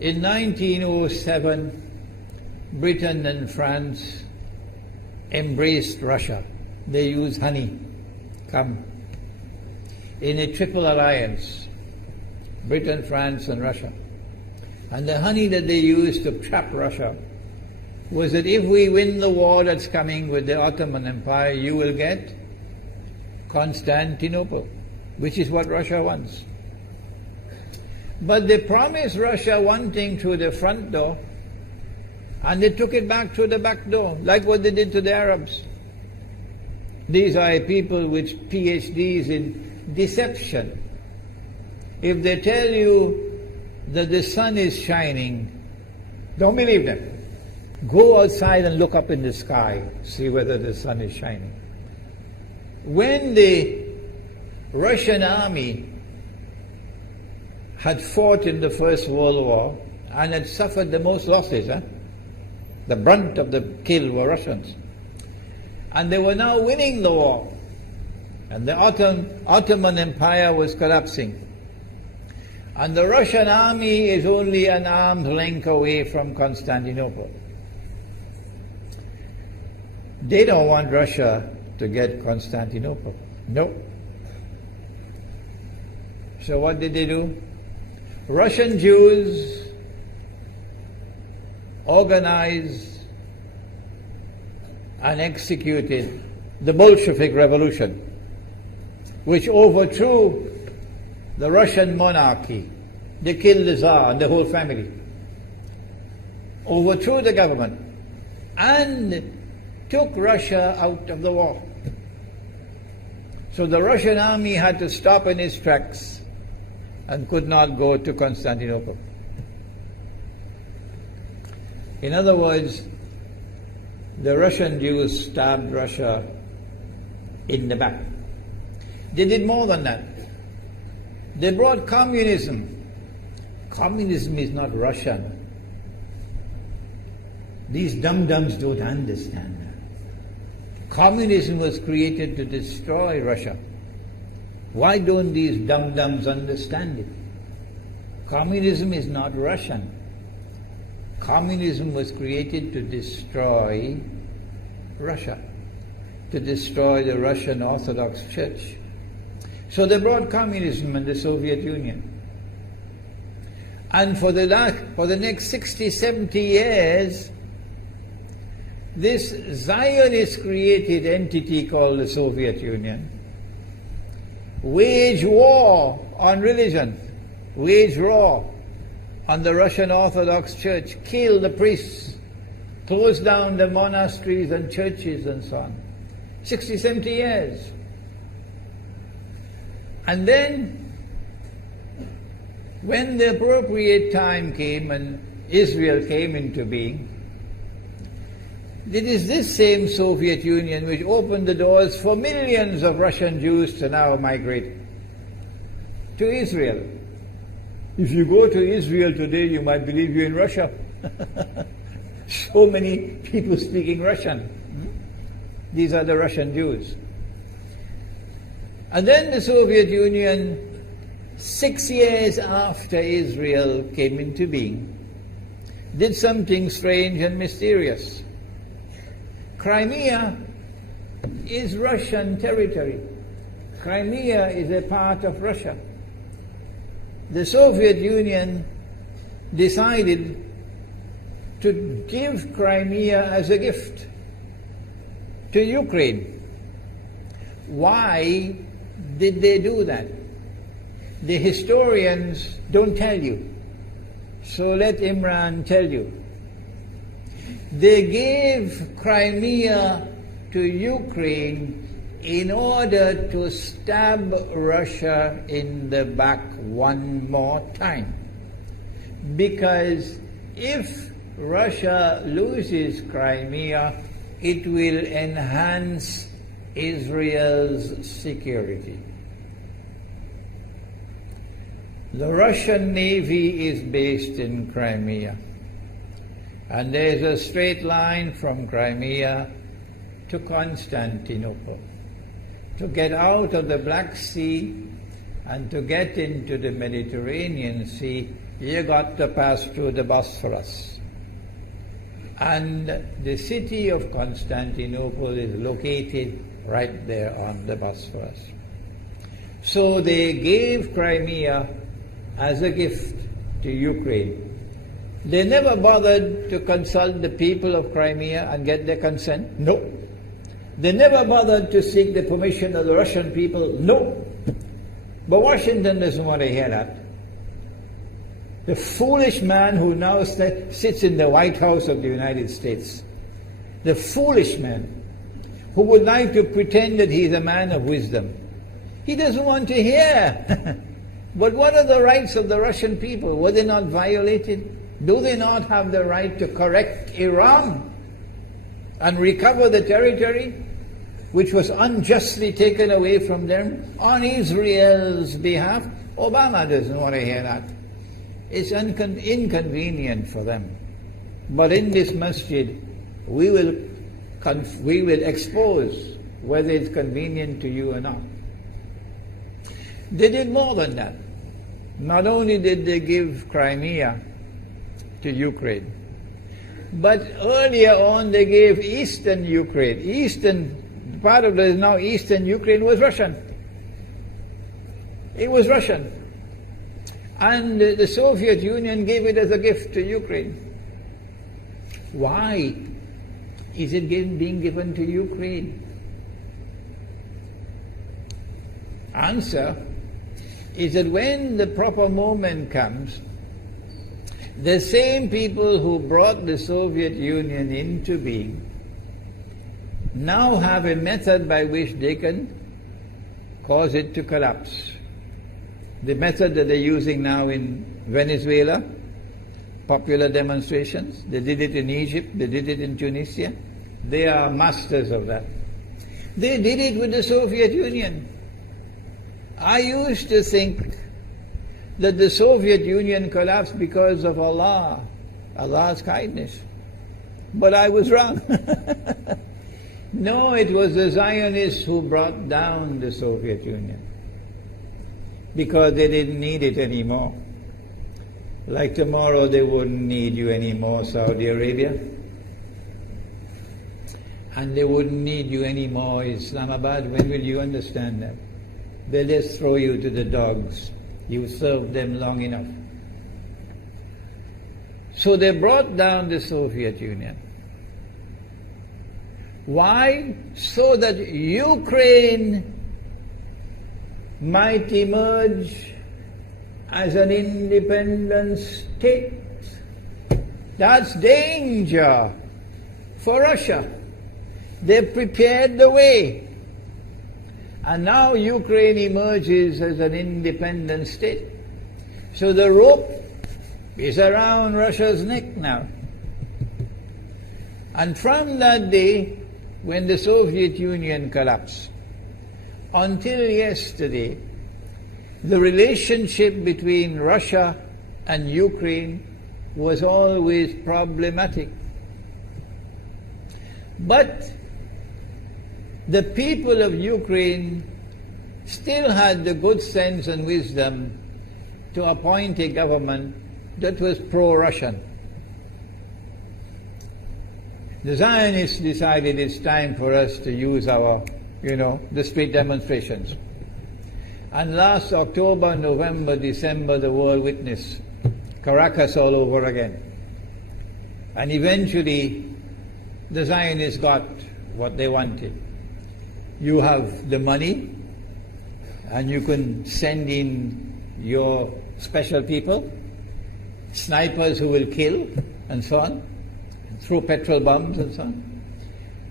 In 1907, Britain and France embraced Russia. They used honey, in a triple alliance, Britain, France and Russia. And the honey that they used to trap Russia was that if we win the war that's coming with the Ottoman Empire, you will get Constantinople, which is what Russia wants. But they promised Russia one thing through the front door, and they took it back through the back door, like what they did to the Arabs. These are people with PhDs in deception. If they tell you that the sun is shining, don't believe them. Go outside and look up in the sky, see whether the sun is shining. When the Russian army had fought in the First World War and had suffered the most losses, the brunt of the kill were Russians. And they were now winning the war. And the Ottoman Empire was collapsing. And the Russian army is only an arm's length away from Constantinople. They don't want Russia to get Constantinople. No. So what did they do? Russian Jews organized and executed the Bolshevik Revolution, which overthrew the Russian monarchy. They killed the Tsar and the whole family, overthrew the government, and took Russia out of the war. So the Russian army had to stop in its tracks and could not go to Constantinople. In other words, the Russian Jews stabbed Russia in the back. They did more than that. They brought communism. Communism is not Russian. These dum-dums don't understand that. Communism was created to destroy Russia. Why don't these dum-dums understand it? Communism is not Russian. Communism was created to destroy Russia, to destroy the Russian Orthodox Church. So they brought communism in the Soviet Union. And for the next 60, 70 years, this Zionist-created entity called the Soviet Union waged war on religion, waged war on the Russian Orthodox Church, killed the priests, closed down the monasteries and churches and so on. 60, 70 years. And then, when the appropriate time came and Israel came into being, it is this same Soviet Union which opened the doors for millions of Russian Jews to now migrate to Israel. If you go to Israel today, you might believe you're in Russia. So many people speaking Russian. These are the Russian Jews. And then the Soviet Union, 6 years after Israel came into being, did something strange and mysterious. Crimea is Russian territory. Crimea is a part of Russia. The Soviet Union decided to give Crimea as a gift to Ukraine. Why did they do that? The historians don't tell you. So let Imran tell you. They gave Crimea to Ukraine in order to stab Russia in the back one more time. Because if Russia loses Crimea, it will enhance Israel's security. The Russian Navy is based in Crimea, and there is a straight line from Crimea to Constantinople. To get out of the Black Sea and to get into the Mediterranean Sea, you got to pass through the Bosphorus. And the city of Constantinople is located right there on the Bosphorus. So they gave Crimea as a gift to Ukraine. They never bothered to consult the people of Crimea and get their consent. No. They never bothered to seek the permission of the Russian people. No. But Washington doesn't want to hear that. The foolish man who now sits in the White House of the United States, the foolish man who would like to pretend that he's a man of wisdom, he doesn't want to hear. But what are the rights of the Russian people? Were they not violated? Do they not have the right to correct Iran and recover the territory which was unjustly taken away from them on Israel's behalf? Obama doesn't want to hear that. It's inconvenient for them. But in this masjid, we will expose whether it's convenient to you or not. They did more than that. Not only did they give Crimea to Ukraine, but earlier on they gave eastern Ukraine. Eastern, part of the now eastern Ukraine was Russian. It was Russian. And the Soviet Union gave it as a gift to Ukraine. Why is it being given to Ukraine? Answer is that when the proper moment comes, the same people who brought the Soviet Union into being now have a method by which they can cause it to collapse. The method that they're using now in Venezuela, popular demonstrations, they did it in Egypt, they did it in Tunisia. They are masters of that. They did it with the Soviet Union. I used to think that the Soviet Union collapsed because of Allah's kindness. But I was wrong. No, it was the Zionists who brought down the Soviet Union because they didn't need it anymore. Like tomorrow they wouldn't need you anymore, Saudi Arabia. And they wouldn't need you anymore, Islamabad. When will you understand that? They'll just throw you to the dogs. You served them long enough. So they brought down the Soviet Union. Why? So that Ukraine might emerge as an independent state. That's danger for Russia. They've prepared the way. And now Ukraine emerges as an independent state. So the rope is around Russia's neck now. And from that day, when the Soviet Union collapsed, until yesterday, the relationship between Russia and Ukraine was always problematic. But the people of Ukraine still had the good sense and wisdom to appoint a government that was pro-Russian. The Zionists decided it's time for us to use our, the street demonstrations. And last October, November, December, the world witnessed Caracas all over again. And eventually, the Zionists got what they wanted. You have the money, and you can send in your special people, snipers who will kill, and so on, throw petrol bombs and so on.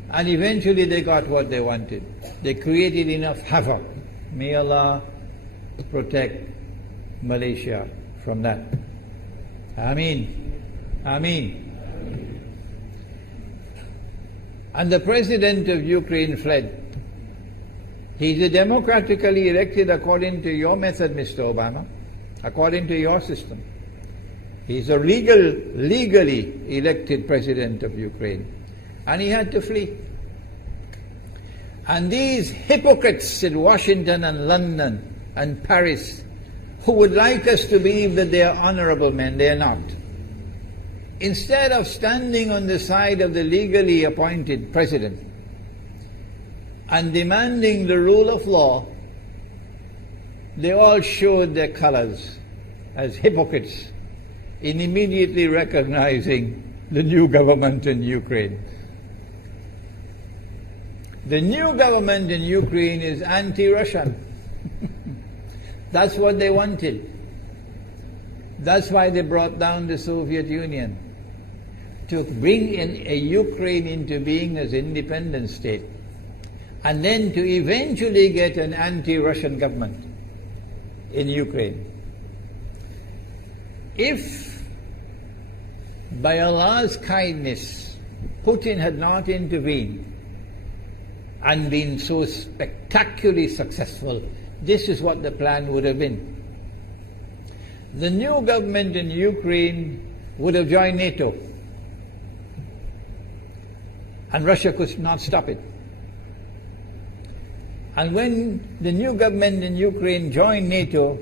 And eventually they got what they wanted. They created enough havoc. May Allah protect Malaysia from that. Ameen. Ameen. And the president of Ukraine fled. He's a democratically elected according to your method, Mr. Obama, according to your system. He's a legally elected president of Ukraine. And he had to flee. And these hypocrites in Washington and London and Paris who would like us to believe that they are honorable men. They are not. Instead of standing on the side of the legally appointed president and demanding the rule of law, they all showed their colors as hypocrites in immediately recognizing the new government in Ukraine. The new government in Ukraine is anti-Russian. That's what they wanted. That's why they brought down the Soviet Union, to bring in a Ukraine into being as an independent state, and then to eventually get an anti-Russian government in Ukraine. If by Allah's kindness Putin had not intervened and been so spectacularly successful, this is what the plan would have been. The new government in Ukraine would have joined NATO, and Russia could not stop it. And when the new government in Ukraine joined NATO,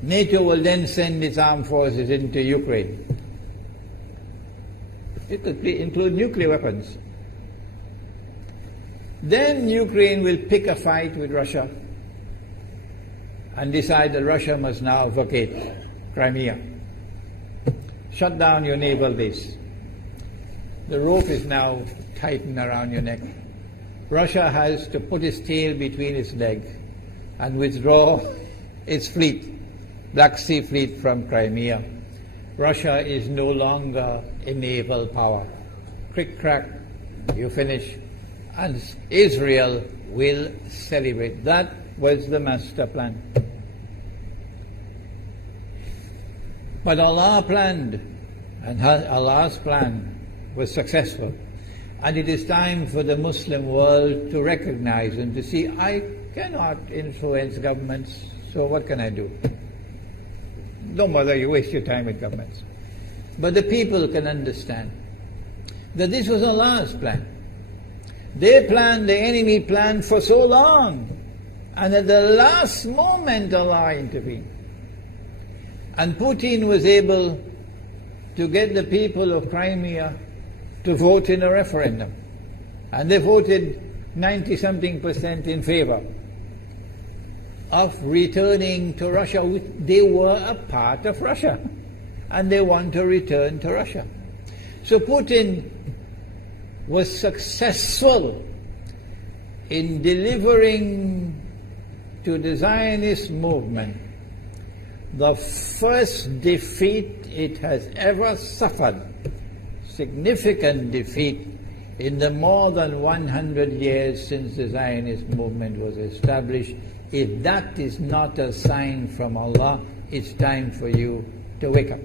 NATO will then send its armed forces into Ukraine. It could include nuclear weapons. Then Ukraine will pick a fight with Russia and decide that Russia must now vacate Crimea. Shut down your naval base. The rope is now tightened around your neck. Russia has to put its tail between its legs and withdraw its fleet, Black Sea Fleet, from Crimea. Russia is no longer a naval power. Crick crack, you finish. And Israel will celebrate. That was the master plan. But Allah planned, and Allah's plan was successful. And it is time for the Muslim world to recognize and to see, I cannot influence governments, so what can I do? Don't bother, you waste your time with governments. But the people can understand that this was Allah's plan. They planned, the enemy planned for so long, and at the last moment Allah intervened. And Putin was able to get the people of Crimea to vote in a referendum. And they voted 90-something% in favor of returning to Russia. They were a part of Russia, and they want to return to Russia. So Putin was successful in delivering to the Zionist movement the first defeat it has ever suffered, significant defeat in the more than 100 years since the Zionist movement was established. If that is not a sign from Allah, it's time for you to wake up.